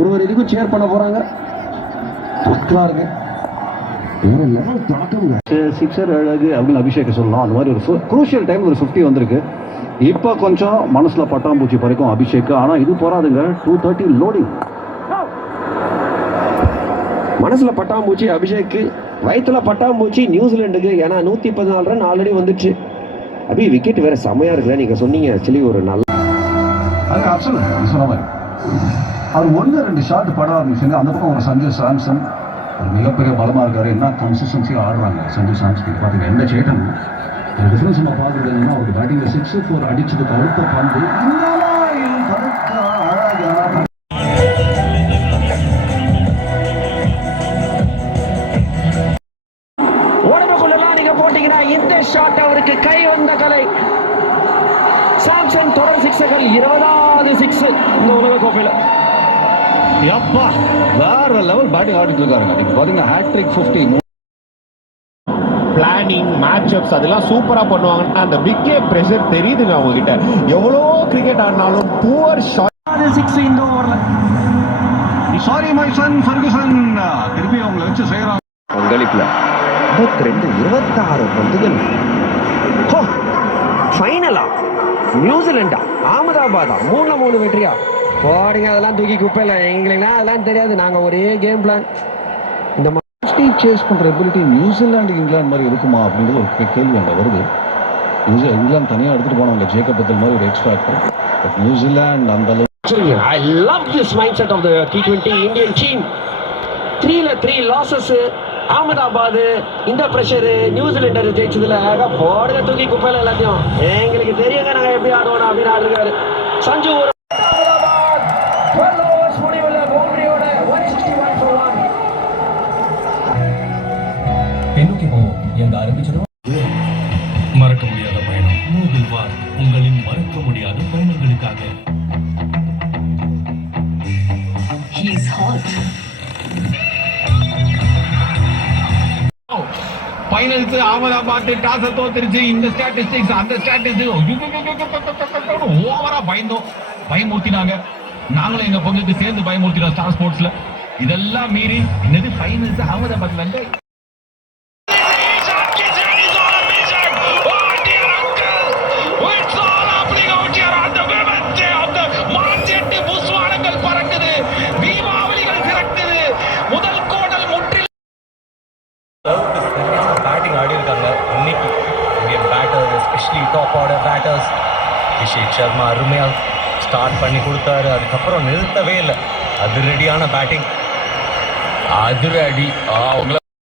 ஒரு இதுக்கும் சேர் பண்ண போறாங்க. சிக்ஸர் அழகு அப்படின்னு அபிஷேக் சொல்லலாம். அந்த மாதிரி ஒரு குரூஷியல் டைம் ஒரு 50 வந்திருக்கு. இப்போ கொஞ்சம் மனசுல பட்டாம்பூச்சி பறிக்கும் அபிஷேக். ஆனா இது போறாதுங்க. 230 லோடிங். மனசுல பட்டாம்பூச்சி அபிஷேக், வயிற்றுல பட்டாம்பூச்சி நியூசிலாண்டுக்கு. ஏன்னா 114 ரன் ஆல்ரெடி வந்துச்சு. அபி விக்கெட் வேற செமையா இருக்குல்ல, நீங்க சொன்னீங்க ஆக்சுவலி ஒரு நல்ல சொன்ன மாதிரி அவர் 1-2 ஷாட் பட ஆரம்பிச்சுங்க. அந்த பக்கம் ஒரு சஞ்சு சாம்சன் ஒரு மிகப்பெரிய பலமா இருக்காரு. என்ன கன்சிஸ்டன்சியா ஆடுறாங்க சஞ்சு சாம்சன். பாத்தீங்கன்னா எந்த சேட்டன் டிஃபரன்ஸ் நம்ம பார்க்குறது என்னன்னா ஒரு பேட்டிங்ல 6-4 அடிச்சதுக்கு அடுத்த பந்து உடம்புக்குள்ளலாம் நீங்க போட்டீங்கன்னா இந்த ஷாட் அவருக்கு கை வந்த கலை. சாம்சன் தொடர் சிக்ஸர்கள், 20வது சிக்ஸ் இந்த உலக கோப்பையில. எப்பா வேற லெவல் பேட்டிங் ஆடிட்டு இருக்காருங்க. நீங்க பாத்தீங்கன்னா ஹேட்ரிக் 50. பிளானிங் மேட்ச் அப்ஸ் அதெல்லாம் சூப்பரா பண்ணுவாங்கன்னா அந்த பிக் கேம் பிரஷர் தெரியுதுங்க அவங்க கிட்ட. எவ்வளோ கிரிக்கெட் ஆடினாலும் புவர் ஷாட் 6 இந்த ஓவர்ல. சாரி மை சன் ஃபர்குசன் திருப்பி அவங்களை வச்சு செய்யறாங்க. பங்களிப்புல 26 பந்துகள். ஃபைனலா நியூசிலாண்டா அகமதாபாதா 3-3 வெற்றியா போடுங்க. அதெல்லாம் தூக்கி குப்பையில. எங்களுக்கு அதெல்லாம் தெரியாது. நாங்க ஒரே கேம் பிளான். இந்த சேஸ் பண்ற எபிலிட்டி நியூசிலாந்து இங்கிலாந்து மாதிரி இருக்குமா அப்படின்றது ஒரு கேள்வி அங்கே வருது. இங்கிலாந்து தனியாக எடுத்துட்டு போனாங்க ஜேக்கப் பத்தல் மாதிரி ஒரு எக்ஸ்ட்ரா ஆக்டர். பட் நியூசிலாந்து அந்த அளவுக்கு. I love this mindset of the T20 Indian team. 3 losses. Ahmedabad இந்த பிரஷர் நியூசிலாண்டர் ஜெயிச்சதுல போடுங்க தூக்கி குப்பையில எல்லாத்தையும். எங்களுக்கு தெரியுங்க நாங்க எப்படி ஆடுவோம் அப்படின்னு ஆடுறாரு சஞ்சு. மறக்க முடியாத பயணம் மூகில் வார் உங்களின் மறக்க முடியாத பயணங்களுக்காக. ஃபைனல்ஸ் அகமதாபாத் டாஸ் தோத்துருச்சு. இந்த ஸ்டாட்டிஸ்டிக்ஸ் அந்த ஸ்டாட்டிஸ்டிக்ஸ் ஓவரா பயமூர்த்தினாங்க. நாங்களும் எங்க பங்குக்கு சேர்ந்து பயமூர்த்தினோம் ஸ்டார் ஸ்போர்ட்ஸ்ல. இதெல்லாம் மீறி இன்னது ஃபைனல்ஸ் அகமதாபாத்ல இருந்து பேட்டிங் ஆடி இருக்காங்க இன்னைக்கு Indian batters, especially top order batters. Abhishek Sharma அருமையாக ஸ்டார்ட் பண்ணி கொடுத்தாரு. அதுக்கப்புறம் நிறுத்தவே இல்லை. அதிரடியான பேட்டிங், அதிரடி. அவங்கள